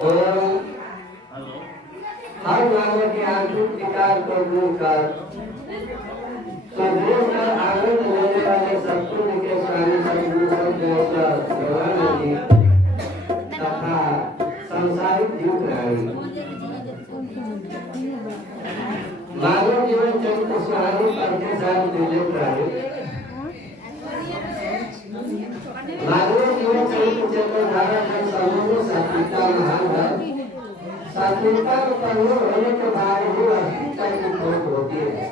और हर मानव के आंतरिक विकार को दूर कर सुदृढ़ कर आनंद लेने वाले सत्पुण्य के स्वामी सद्गुरु भगवान जी तथा संसारिक जीव रानी मानव जीवन चरित्र सुहानी पंखे साल दिले प्राणी मानव जीवन चरित्र चक्रधारा का समूह सात्विकता महान है। सात्विकता को परिणत होने के बाद ही अस्तित्व की खोज होती है।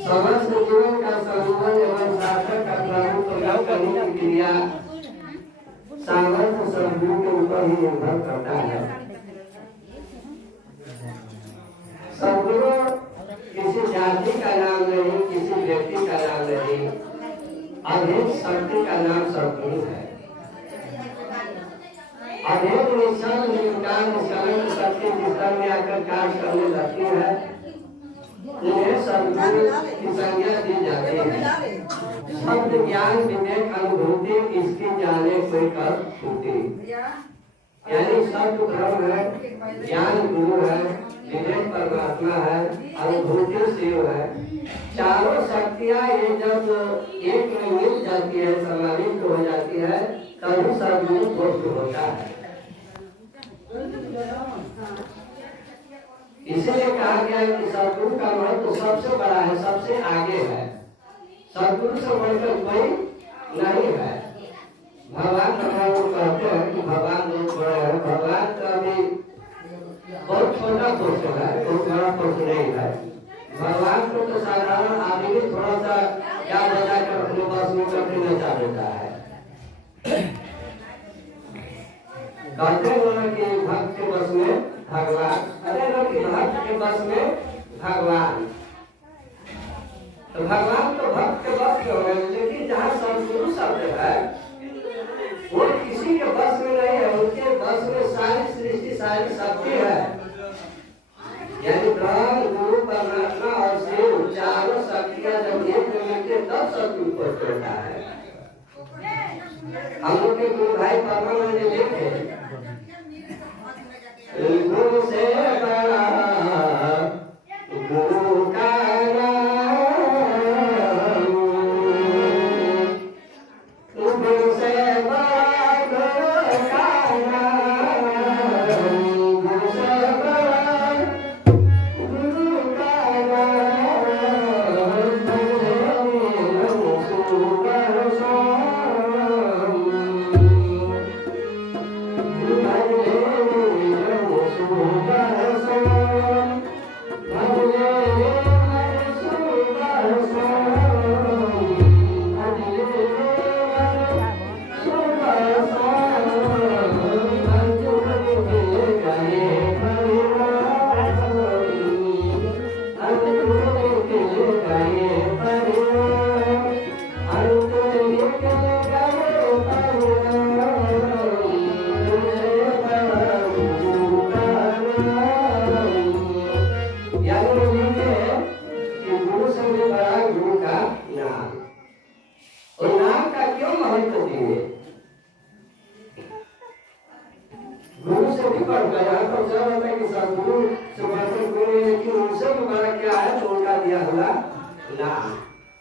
समस्त जीवन का संबंध एवं सार्थक का प्रमुख करने की क्रिया सामर्थ्य सद्गुरु के ऊपर ही निर्भर करता है। सद्गुरु किसी जाति का नाम नहीं, किसी व्यक्ति का नाम नहीं, अभेद शक्ति का नाम सद्गुरु है। अभेद निशान निर्विकार निशान शक्ति दिशा में आकर कार्य करने लगती है, उन्हें सद्गुरु की संज्ञा दी जाती है। शब्द ज्ञान विवेक अनुभूति इसकी जाने कोई कर छूटी, यानी शब्द ब्रह्म है, ज्ञान गुरु है, विवेक परमात्मा है, अनुभूति शिव है। चारों शक्तियां ये जब एक में मिल जाती है, समाविष्ट हो जाती है, तभी सद्गुरु पुष्ट होता है। इसीलिए कहा गया है कि सद्गुरु का महत्व सबसे बड़ा है, सबसे आगे है। सद्गुरु से बढ़कर कोई नहीं है। भगवान कहते हैं कि भगवान बहुत बड़ा है। भगवान का भी बहुत छोटा पुरुष है, बहुत बड़ा पुरुष नहीं है। भगवान को तो साधारण आदमी थोड़ा सा क्या बजा कर अपने बस में करके नचा देता है। कहते हैं कि भक्त के बस में भगवान, अरे कि भक्त के बस में भगवान, तो भगवान तो भक्त के बस में हो, लेकिन जहाँ सद्गुरु शब्द है वो किसी के बस में नहीं है। उनके बस में सारी सृष्टि सारी शक्ति है, यानी ब्रह्म गुरु परमात्मा और शिव चारों शक्तियां जब एक में मिलते तब सद्गुरु को होता है। हम लोग के गुरु भाई परमानंद ने देखे गुरु से बड़ा गुरु का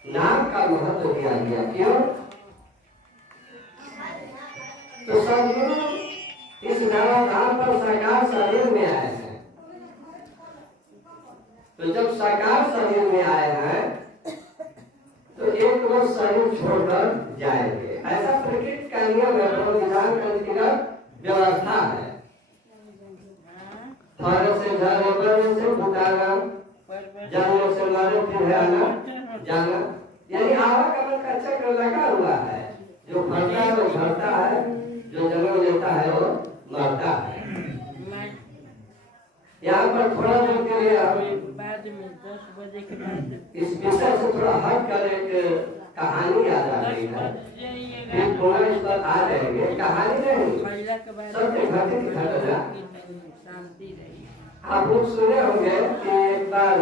नाम का महत्व दिया गया। क्यों? तो सद्गुरु इस नाम पर साकार शरीर में आए हैं। तो जब साकार शरीर में आए हैं तो एक वर्ष शरीर छोड़कर जाएंगे। ऐसा प्रकृति का नियम है, विधान का व्यवस्था है। फल से झाले बड़े से भूताना, जानने से मारे फिर आना जाना, यानी आवागमन का चक्र लगा हुआ है। जो फलता है वो झड़ता है, जो जन्म लेता है वो मरता है। यहाँ पर थोड़ा देर के लिए बाद में 10 बजे के बाद इस विषय से थोड़ा हट कर एक कहानी याद आ रही है। फिर थोड़ा इस पर आ जाएंगे। कहानी नहीं, सबके घटित घटना। आप लोग सुने होंगे कि एक बार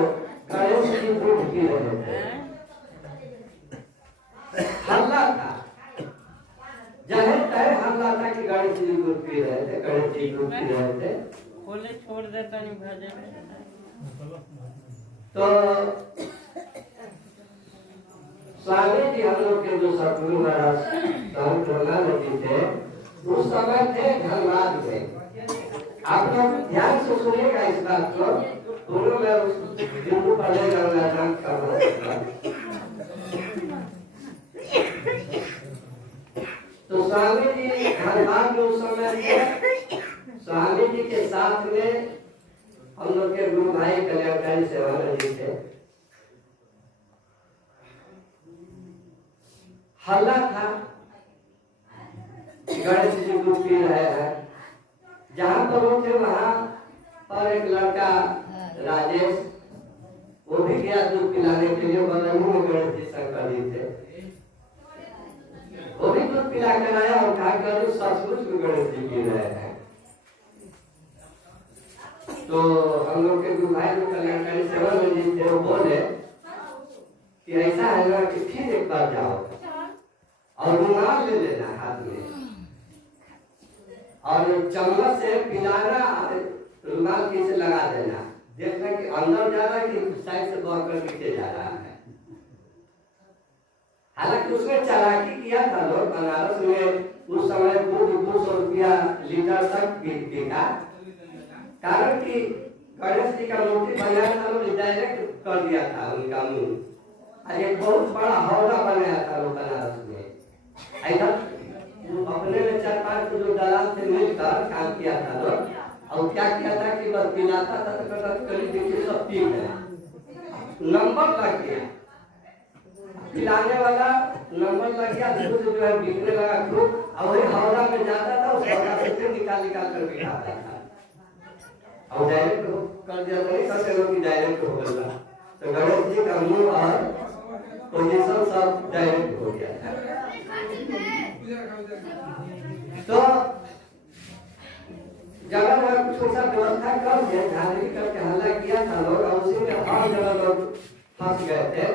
गणेश जी दूध पी रहे थे, हल्ला दूध पी रहे थे, गणेश जी दूध पी रहे थे। बोले छोड़ देता नहीं भजन। तो स्वामी जी हम लोग के जो सतगुरु महाराज स्वामी ब्रह्मानंद जी थे, उस समय थे धनबाद में। आप लोग ध्यान से सुनिएगा इस बात को, दोनों में उस बिंदु पर ले जाऊंगा नाम करना। तो स्वामी जी धनबाद में उस समय थे। स्वामी जी के साथ में हम लोग के गुरु भाई कल्याणकारी सेवानंद जी थे। हल्ला था, गणेश जी दूध पी रहे हैं। जहां पर वो थे वहां पर एक लड़का राजेश, वो भी गया दूध पिलाने के लिए। बलरामपुर में गणेश जी शंकर जी थे, वो भी दूध पिला कर आया और कहा कर सचमुच में गणेश जी पी रहे हैं। तो हम लोग के गुरु भाई लोग कल्याणकारी सेवानंद जी थे, वो बोले कि ऐसा है ना कि फिर एक बार जाओ और रुमाल ले लेना हाथ में और चम्मच से पिलाना, रुमाल किसे लगा देना, देखना कि अंदर जा रहा है कि साइड से बह कर नीचे जा रहा है। हालांकि उसने चालाकी किया था। लोग बनारस में उस समय दूध 200 रुपया लीटर तक बिका, कारण कि गणेश जी का मूर्ति बनाया था, लोग डायरेक्ट कर दिया था उनका मुंह। एक बहुत बड़ा हौला बनाया था लोग बनारस में। इधर अपने में 4-5 जो दलाल से मिलकर काम किया था लोग, और क्या किया था कि बस पिलाता था तो करीब देखिए सब पी गए, नंबर लग गया, पिलाने वाला नंबर लग गया, दूध जो है बिकने लगा खूब। और वही हौला में जाता था, उस हौला से फिर निकाल कर बिठाता था और डायरेक्ट कर दिया था। नहीं करते लोग डायरेक्ट हो गया, तो गणेश जी का मुंह और पोजीशन सब डायरेक्ट हो गया था। तो जगह जगह कुछ ऐसा व्यवस्था कर दिया, झांझरी करके हल्ला किया था लोग, और उसी में हर जगह लोग फंस गए थे।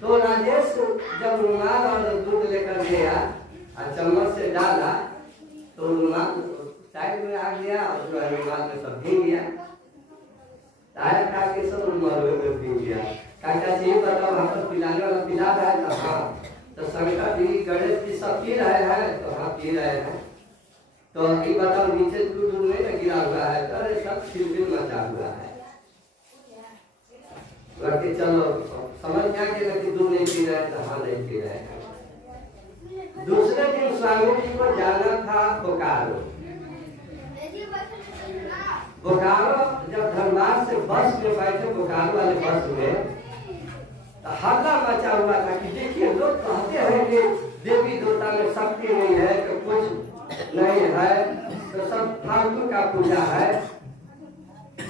तो राजेश जब रुमाल और दूध लेकर गया और चम्मच से डाला तो रुमाल साइड में आ गया और जो है रुमाल में सब भीग गया। ताया खा के सब रुमाल में भीग गया। काका जी बताओ, वहाँ पर पिलाने वाला पिला रहा है? तो हाँ। तो शंकर जी गणेश जी सब पी रहे हैं? तो हाँ पी रहे हैं। तो ये बताओ नीचे दूध नहीं ना गिरा हुआ है? तो सब खिलबिल मचा हुआ है। बाकी चलो समझ में आ गया कि दूध नहीं पी रहे, तो हाँ नहीं पी रहे हैं। दूसरे दिन स्वामी जी को जाना था बोकारो। बोकारो जब धनबाद से बस में बैठे, बोकारो वाले बस में, तो हल्ला मचा हुआ था कि देखिए लोग कहते हैं कि देवी देवता में शक्ति नहीं है, तो कुछ नहीं है, तो सब फालतू का पूजा है।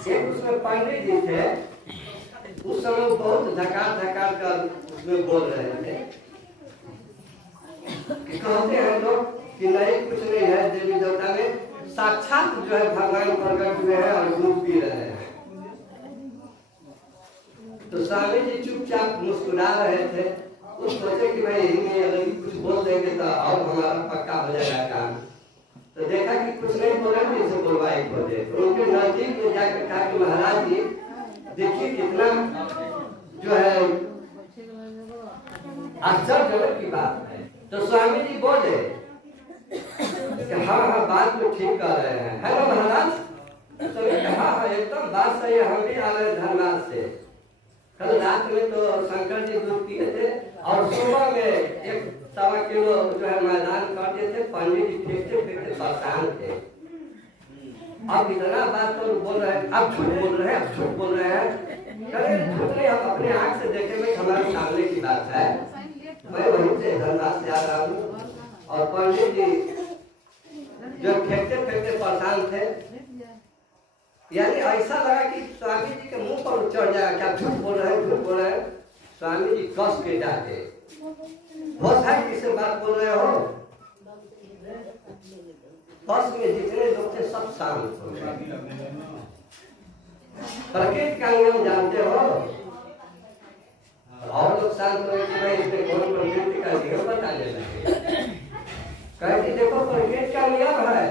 एक उसमें पंडित जी थे, उस समय बहुत धकार कर उसमें बोल रहे थे कि कहते हैं लोग कि नहीं कुछ नहीं है, देवी देवता में साक्षात जो है भगवान प्रकट हुए हैं और दूध पी रहे हैं। तो स्वामी जी चुपचाप मुस्कुरा रहे थे। उस सोचे कि भाई इन्हें अगर कुछ बोल देंगे तो और हमारा पक्का हो जाएगा काम। तो देखा कि कुछ नहीं बोलेंगे, इसे बुलवाई खोजे। तो उनके नजदीक में जाकर कहा कि महाराज जी देखिए कितना जो है आश्चर्यजनक की बात है। तो स्वामी जी बोले कि हाँ बात तो ठीक कर रहे हैं, है ना महाराज? तो हाँ एकदम बात सही है, हम भी आ रहे धनबाद से। कल रात में तो शंकर जी दूध पिए थे और सुबह में 1-1.25 किलो जो है मैदान काटे थे। पंडित जी फेंकते परेशान थे। अब इतना बात तो बोल रहे हैं, अब झूठ बोल रहे हैं, अब झूठ बोल रहे हैं। झूठ नहीं, हम अपने आँख से देखे में हमारे सामने की बात है। मैं वहीं से धनबाद से आ रहा हूँ और पंडित जी जो फेंकते परेशान थे, यानी ऐसा लगा कि स्वामी जी के मुंह पर चढ़ जाएगा, क्या झूठ बोल रहे हैं, झूठ बोल रहे हैं। स्वामी जी कस के डांटे, बहुत है किससे बात बोल रहे हो? बस में जितने लोग थे सब शांत हो गए। प्रकृति का नियम जानते हो, और लोग शांत हो गए। इसमें कौन प्रकृति का नियम बताने लगे? कहे कि देखो प्रकृति का नियम है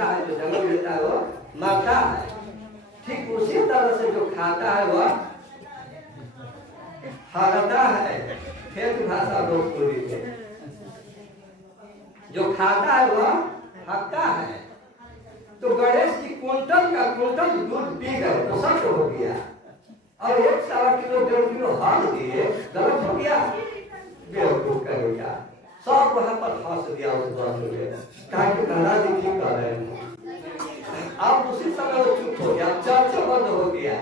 बेटा है जो जन्म लेता है वो मरता है। ठीक उसी तरह से जो खाता है वह हरता है। खेत भाषा भोजपुरी में जो खाता है वह हकता है। तो गणेश जी कुंटल का कुंटल दूध पी गए तो सच हो गया, और 1.25 किलो 1.5 किलो हाल दिए, गलत हो गया। बेवकूफ कहेगा सब वहां पर फंस दिया उस बात में, कहा कि गंगा जी ठीक कर रहे हैं। अब उसी समय वो चुप हो गया, चर्चा बंद हो गया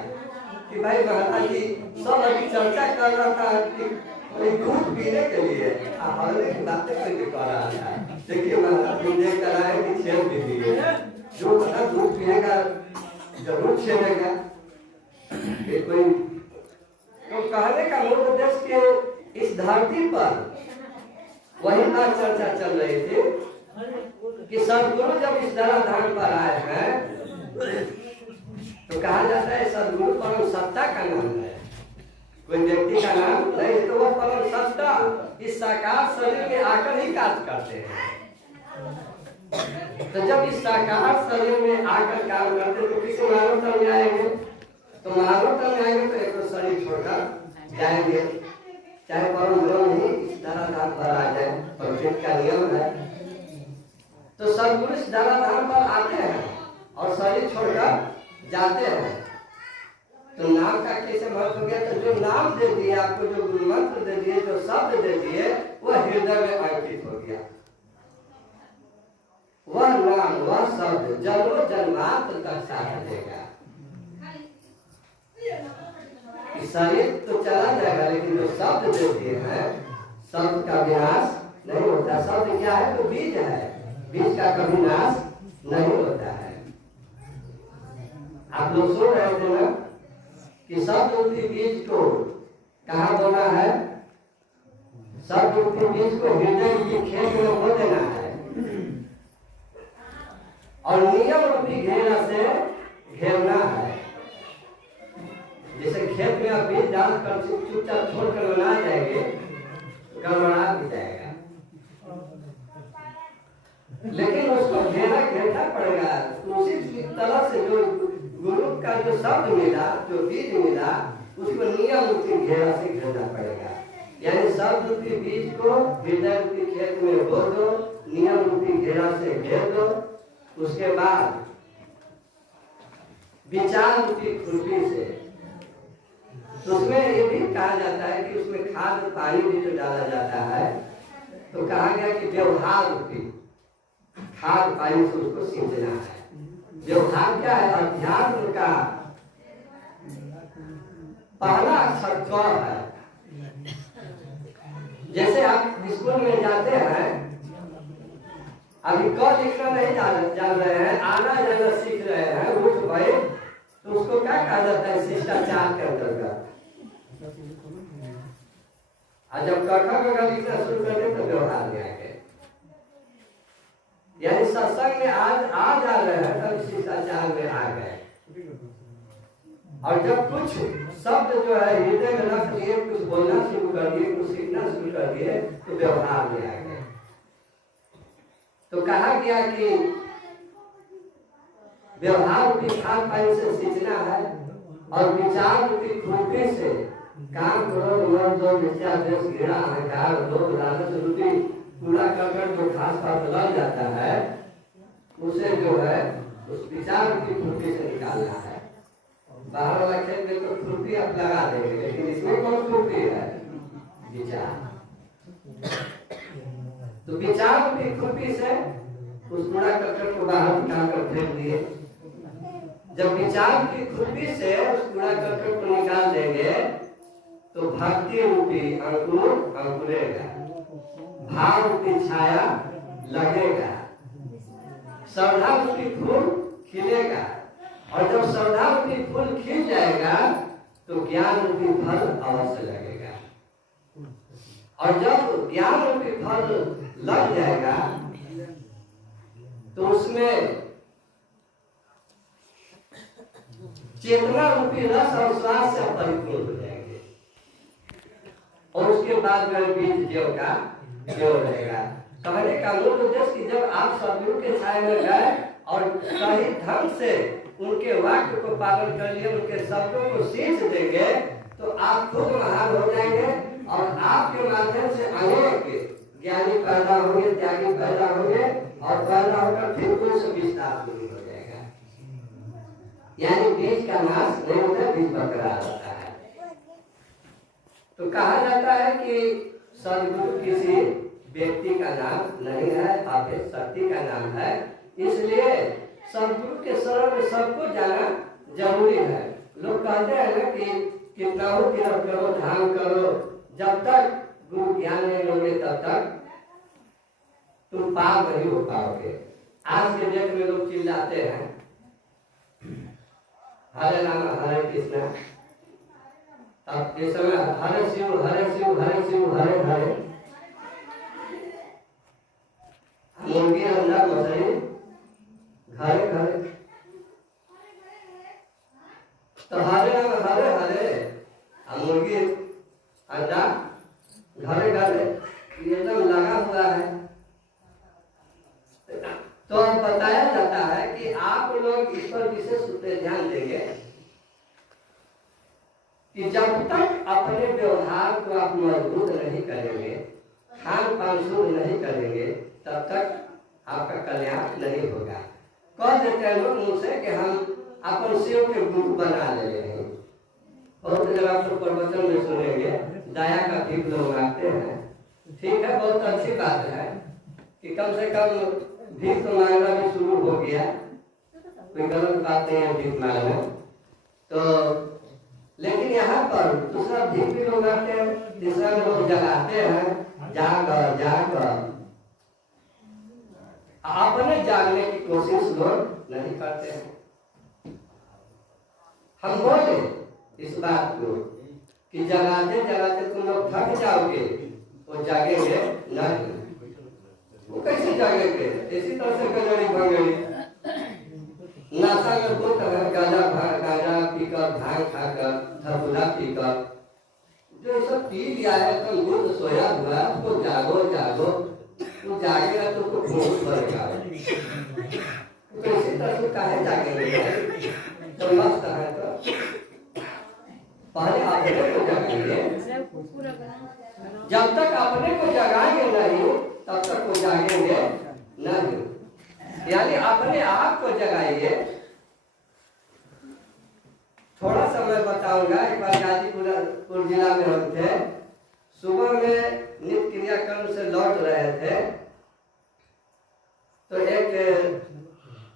कि भाई महाराज जी सब अभी चर्चा कर रहा था कि दूध पीने के लिए हल्दी की बातें करके कर रहा था। देखिए महाराज दूध देख कर आए कि छेद भी दिए, जो बता दूध पिएगा जरूर छेदेगा। कोई तो कहने का मूल उद्देश्य के इस धरती पर वही बात चर्चा चल रही थी कि सदगुरु जब इस धराधाम पर आए हैं तो कहा जाता है सदगुरु परम सत्ता का नाम है, कोई व्यक्ति का नाम नहीं। तो वह परम सत्ता इस साकार शरीर में आकर ही कार्य करते हैं। तो जब इस साकार शरीर में आकर काम करते तो किसी मानव तन में आएंगे, तो मानव तन में आएंगे तो एक तो शरीर छोड़कर जाएंगे, चाहे परम ब्रह्म ही इस धराधाम पर आ जाए, प्रकृति का नियम है। तो सदगुरु इस धराधाम पर आते हैं और शरीर छोड़कर जाते हैं। तो नाम का कैसे महत्व हो गया? तो जो नाम दे दिए आपको, जो गुरु मंत्र दे दिए, जो शब्द दे दिए, वह हृदय में अंकित हो गया। वह नाम वह शब्द जन्मों जन्मांतर तक साथ देगा। शरीर तो चला जाएगा, लेकिन जो शब्द दे दिए हैं, शब्द का विनाश नहीं होता। शब्द क्या है? तो बीज है, बीज का कभी नाश नहीं होता है। आप लोग सुन रहे थे ना कि शब्द रूपी बीज को कहाँ बोना है? शब्द रूपी बीज को हृदय की खेत में बो देना है, और नियम रूपी घेरा से घेरना है। जैसे खेत में आप बीज डालकर चुपचाप छोड़कर बना जाएंगे, गड़बड़ा भी जाएगा, लेकिन उसको घेरना पड़ेगा। उसी तरह से जो गुरु का जो शब्द मिला, जो बीज मिला, उसको नियम रूपी घेरा से घेरना पड़ेगा। यानी शब्द रूपी बीज को हृदय रूपी खेत में बो दो, नियम रूपी घेरा से घेर दो। उसके बाद विचार रूपी खुरपी से, तो उसमें ये भी कहा जाता है कि उसमें खाद पानी भी जो डाला जाता है, तो कहा गया कि व्यवहार रूपी खाद पानी से उसको सींचना है। व्यवहार क्या है? अध्यात्म का पहला अक्षर क है। जैसे आप स्कूल में जाते हैं, अभी क लिखना नहीं जान रहे हैं, आना जाना सीख रहे हैं, उठ गए, तो उसको क्या कहा जाता है? शिष्टाचार के अंतर्गत। और जब क लिखना शुरू कर दे तो व्यवहार में आ गए। यानी सत्संग में आज आ जा रहे हैं तब शिष्टाचार में आ गए, और जब कुछ शब्द जो है हृदय में रख दिए, कुछ बोलना शुरू कर दिए, कुछ सीखना शुरू कर दिए, तो व्यवहार में आ गए। तो कहा गया कि व्यवहार रूपी खाद पानी से सींचना है, और विचार रूपी खुरपी से काम क्रोध मद लोभ इच्छा द्वेष घृणा अहंकार लोभ लालच रूपी पूरा कर जो घास पात लग जाता है, उसे जो है उस विचार की खुरपी से निकालना है। बाहर वाला खेत में तो खुरपी आप लगा देंगे, लेकिन इसमें कौन खुरपी है? विचार। तो विचार की खुरपी से उस कूड़ा करकट को बाहर निकालकर फेंक दिए। जब विचार की खुरपी से उस कूड़ा करकट को निकाल देंगे तो भक्ति रूपी अंकुर अंकुरेगा, भाव रूपी छाया लगेगा, श्रद्धा रूपी फूल खिलेगा, और जब श्रद्धा रूपी फूल खिल जाएगा तो ज्ञान रूपी फल अवश्य लगेगा, और जब ज्ञान रूपी फल लग जाएगा तो उसमें चेतना रूपी रस और स्वाद से परिपूर्ण हो जाएंगे, और उसके बाद जो बीज जीव का जो रहेगा। कहने का मूल उद्देश्य कि जब आप सदगुरु के छाया में गए और सही ढंग से उनके वाक्य को पालन कर लिए, उनके शब्दों को सीख देंगे तो आप खुद महान हो जाएंगे और आपके माध्यम से अनेक ज्ञानी पैदा होंगे, त्यागी पैदा होंगे और पैदा होकर फिर उनसे विस्तार शुरू हो जाएगा। यानी बीज का नाश नहीं होता, बीज बरकरार होता है। तो कहा जाता है कि सदगुरु किसी व्यक्ति का नाम नहीं है, अभेद शक्ति का नाम है। इसलिए सदगुरु के शरण में सबको जाना जरूरी है। लोग कहते हैं ना कि कितना हो तीर्थ करो, ध्यान करो, जब तक गुरु ज्ञान नहीं लोगे तब तक तुम पार नहीं हो पाओगे। आज के डेट में लोग चिल्लाते हैं हरे राम हरे कृष्ण, अब इस समय हरे शिव हरे शिव हरे शिव हरे हरे, मुर्गी अंडा मछली घरे घरे, तो हरे राम हरे हरे मुर्गी अंडा घरे घरे एकदम लगा हुआ है। तो बताया जाता है कि आप लोग इस पर विशेष रूप से ध्यान देंगे कि जब तक अपने व्यवहार को आप मजबूत नहीं करेंगे, खान पान शुद्ध नहीं करेंगे, तब तक आपका कल्याण नहीं होगा। कह देते हैं लोग मुझसे कि हम अपन शिव के गुरु बना ले रहे हैं। बहुत जगह आप लोग प्रवचन में सुनेंगे दया का भीख लोग मांगते हैं। ठीक है, बहुत अच्छी बात है कि कम से कम भीख तो मांगना भी शुरू हो गया, कोई गलत बात नहीं है भीख मांगना। तो लेकिन यहाँ पर दूसरा भीख भी लोग आते हैं, तीसरा में लोग जगाते हैं जाकर जाकर, अपने जागने की कोशिश लोग नहीं करते हैं। हम बोले इस बात को कि जगाते जगाते तुम लोग थक जाओगे, वो जागेंगे नहीं। वो कैसे जागेंगे? इसी तरह से गजड़ी भंगड़ी नासा में बोल कर गाजा पीकर, भांग खाकर, धरबुला पीकर, जो सब पी लिया है तो बुद्ध सोया हुआ, उसको जागो जागो, वो जागेगा तो उसको भूख भरेगा। तो इसी तरह से काहे जागेंगे? तो मस्त है तो पहले अपने को जगाएंगे, जब तक अपने को जगाएंगे नहीं तब तक वो जागेंगे नहीं। यानी अपने आप को जगाइए। थोड़ा समय बताऊंगा। एक बार गाजीपुर जिला में हम थे, सुबह में नित्य क्रियाक्रम से लौट रहे थे तो एक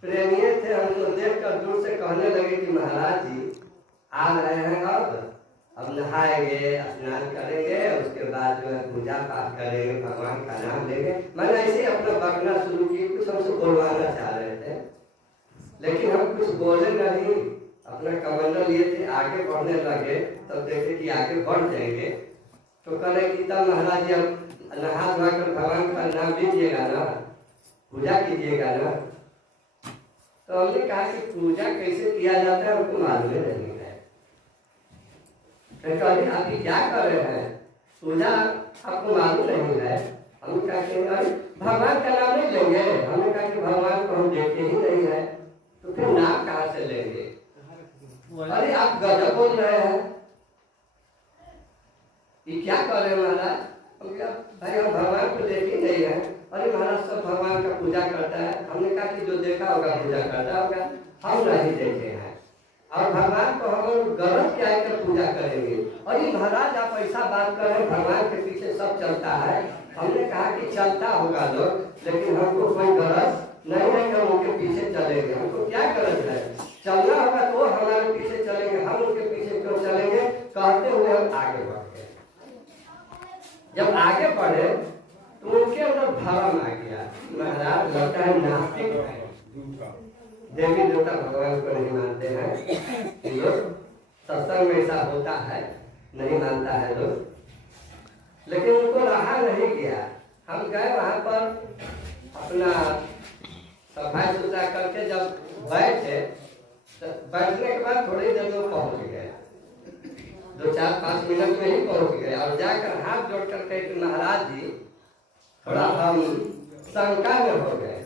प्रेमी थे, हमको देखकर दूर से कहने लगे कि महाराज जी आ रहे हैं, अब नहाएंगे, स्नान करेंगे, उसके बाद जो है पूजा पाठ करेंगे, भगवान का नाम लेंगे। मैंने ऐसे अपना बकना शुरू की, कुछ हमसे बोलवाना चाह रहे थे लेकिन हम कुछ बोले नहीं, अपना कमंडल लिए थे, आगे बढ़ने लगे तब देखे कि आगे बढ़ जाएंगे तो कहे कि तब महाराज जी अब नहा धोआ कर भगवान का नाम लीजिएगा ना, पूजा कीजिएगा ना। तो हमने कहा कि पूजा कैसे किया जाता है हमको मालूम नहीं है। कहते आप क्या कर रहे हैं, पूजा आपको मालूम नहीं है। हमने कहा कि भगवान का नाम नहीं लेंगे। हमने कहा कि भगवान को हम देखते ही नहीं है तो फिर नाम कहाँ से लेंगे? अरे आप गजब बोल रहे हैं, ये क्या कर रहे हैं महाराज? हम कहा भाई हम भगवान को देखे नहीं है। अरे महाराज सब भगवान का पूजा करता है। हमने कहा कि जो देखा होगा पूजा करता होगा, हम नहीं देखे हैं और भगवान को हम गलत क्या कर पूजा करेंगे? अरे महाराज आप ऐसा बात कर रहे हैं, भगवान के पीछे सब चलता है। हमने कहा कि चलता होगा लोग, लेकिन हमको कोई गरज नहीं है कि हम उनके पीछे चलेंगे। हमको क्या गरज है? चलना होगा तो हमारे पीछे चलेंगे, हम उनके पीछे क्यों चलेंगे? कहते हुए हम आगे बढ़ गए। जब आगे बढ़े तो उनके अंदर भरम आ गया, महाराज लगता है नास्तिक है, देवी देवता भगवान को नहीं मानते हैं लोग। सत्संग में ऐसा होता है, नहीं मानता है लोग, लेकिन उनको रहा नहीं गया। हम गए वहां पर अपना सफाई सुथरा करके जब बैठे तो बैठने के बाद थोड़ी देर में पहुंच गए, 2-4-5 मिनट में ही पहुंच गए और जाकर हाथ जोड़कर कहे कि महाराज जी थोड़ा हम शंका में हो गए।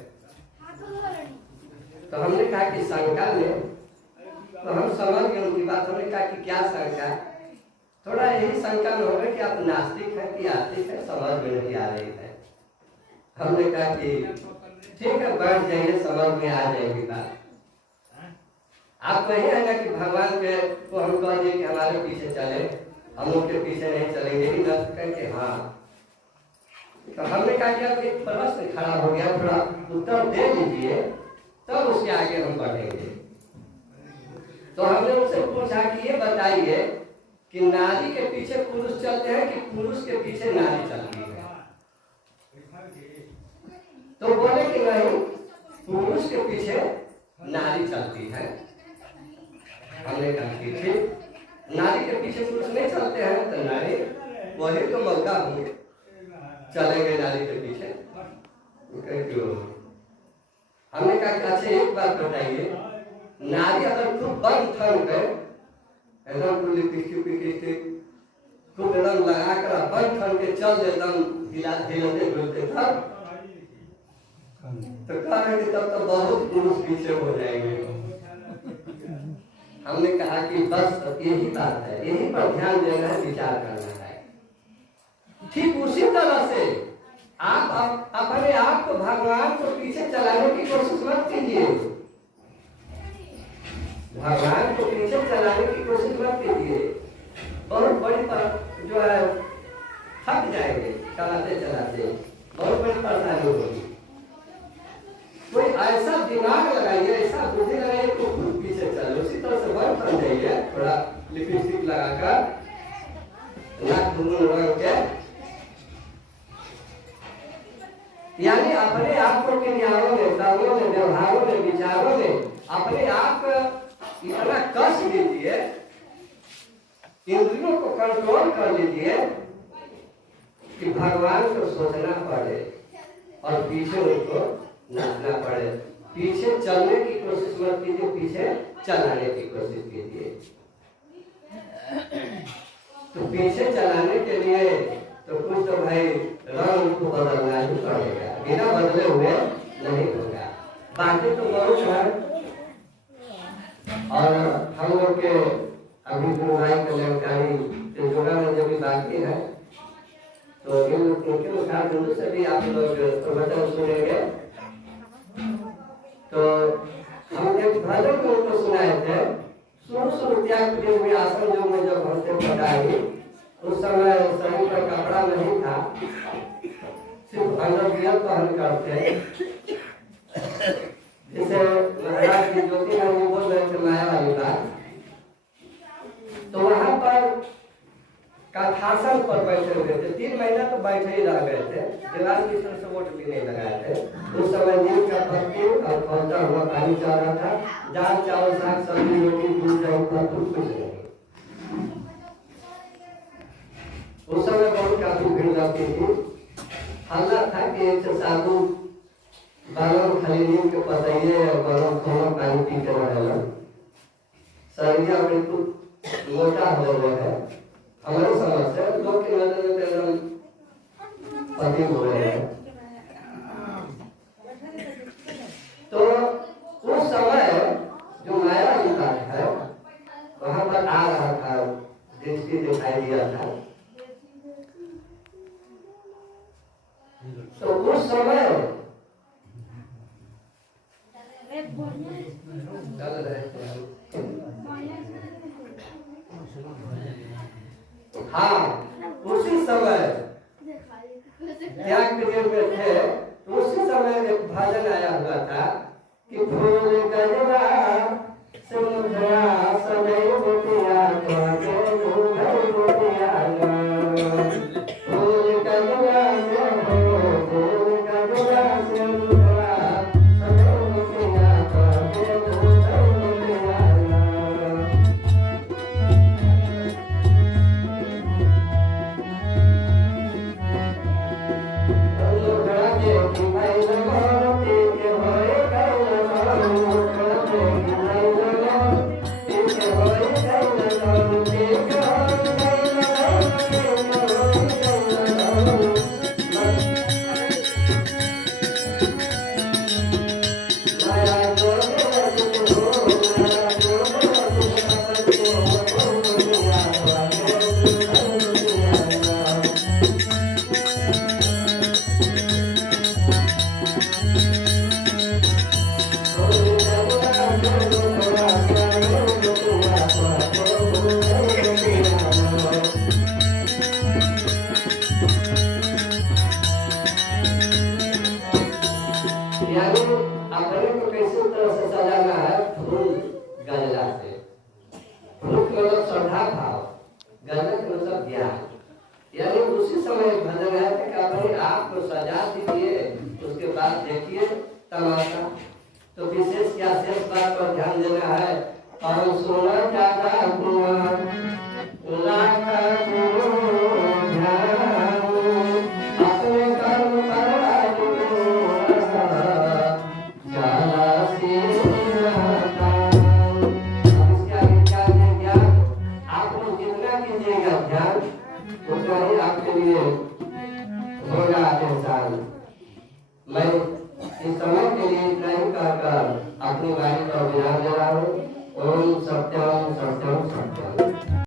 तो हमने कहा कि शंका में, तो हम समझ गए उनकी बात। हमने कहा कि क्या शंका, थोड़ा यही शंका में हो गया कि आप नास्तिक हैं कि आस्तिक हैं, समझ में नहीं आ रही है। हमने कहा कि ठीक है बैठ जाइए, समझ में आ जाएगी बात। आप कहिए है ना कि भगवान के को हम कह दिए कि हमारे पीछे चले, हम उनके पीछे नहीं चलेंगे, यही बात कहें हाँ। तो हमने कहा कि अब एक प्रश्न खड़ा हो गया, थोड़ा उत्तर दे दीजिए तब उसके आगे हम बढ़ेंगे। तो हमने उनसे पूछा कि ये बताइए कि नारी के पीछे पुरुष चलते हैं कि पुरुष के पीछे नारी चलती है? तो बोले कि नहीं, पुरुष के पीछे नारी चलती है। हमने कहा कि ठीक, नारी के पीछे पुरुष नहीं चलते हैं तो नारी वही तो मौका हो चलेंगे नारी के पीछे क्यों? हमने कहा कि अच्छा एक बात बताइए, नारी अगर खूब बंद ठन गए एकदम लिपस्टिक खूब एकदम लगा कर बंद ठन के चल एकदम हिलते डुलते तब तो कह रहे कि तब तो बहुत पुरुष पीछे हो जाएंगे। हमने कहा कि बस यही बात है, यही पर ध्यान देना है, विचार करना है। ठीक उसी तरह से आप अपने आप को भगवान को पीछे चलाने की कोशिश मत कीजिए, भगवान को पीछे चलाने की कोशिश मत कीजिए। बहुत बड़ी पर जो है थक जाएंगे चलाते चलाते, बहुत बड़ी परेशानी होगी। कोई ऐसा दिमाग लगाइए, ऐसा बुद्धि लगाइए तो खुद पीछे चलो, उसी तरह से बंद कर जाइए, थोड़ा लिपस्टिक लगाकर नाक रंग के, यानी अपने आप को क्रियाओं में, कर्मों में, व्यवहारों में, विचारों में अपने आप इतना कष्ट दीजिए, इंद्रियों को कंट्रोल कर लीजिए कि भगवान को सोचना पड़े और पीछे उनको नाचना पड़े। पीछे चलने की कोशिश मत कीजिए, पीछे चलाने की कोशिश कीजिए। तो पीछे चलाने के लिए तो कुछ तो भाई रंग को बदलना ही पड़ेगा, बिना बदले हुए नहीं होगा। बाकी तो बहुत है। और हम लोग के अभी गुरुभाई कल्याणकारी से जुड़ा में जो भी बाकी है तो इनके मुखार से भी आप लोग प्रवचन सुनेंगे। तो हम एक भजन को उनको सुनाए थे, शुरू त्याग प्रिय में आसन जो में जब हमसे पढ़ाई, उस समय शरीर पर कपड़ा नहीं था, सिर्फ अंडरवियर पहन करते। जैसे महाराज की ज्योति में बोल रहे थे माया वाली बात, तो वहां पर कथासन पर बैठे हुए थे, 3 महीना तो बैठे ही रह गए थे, दीवार की तरफ से वोट भी नहीं लगाए थे। उस समय नीम का पत्ती और फलता हुआ पानी चल रहा था, दाल चावल साग सब्जी रोटी दूध दही फल कुछ नहीं। उस समय बहुत काफी भीड़ लगती थी। हल्ला था कि एक साधु बालों खाली नीम के पतइये और बालों खाना पानी पी के रहेगा, शरीर बिल्कुल मोटा हो गया है। हमारी समस्या लोग की नजर में एकदम पति हो रहे हैं। तो उस समय जो माया की बात है वहां पर आ रहा था, दृष्टि दिखाई दिया था। तो उस समय हाँ उसी समय त्याग में थे, तो उसी समय एक भजन आया हुआ था कि फूल गजरा सुंदरा सदैव गोपिया गोपिया फूल गजरा फूल गजरा सुंदरा सदैव गोपिया लेना है। और सुना ज्यादा कुआं लाख गुरु ध्यान, अपने कर्म पर ज्यादा से ज्यादा। अब इसके आगे क्या है ज्ञान? आप लोग जितना कीजिएगा ध्यान उतना ही आपके लिए होगा इंसान। मैं इस समय के लिए इतना ही कहकर अपनी वाणी का विराम दे रहा हूँ। ओम सत्यम सत्यम सत्यम।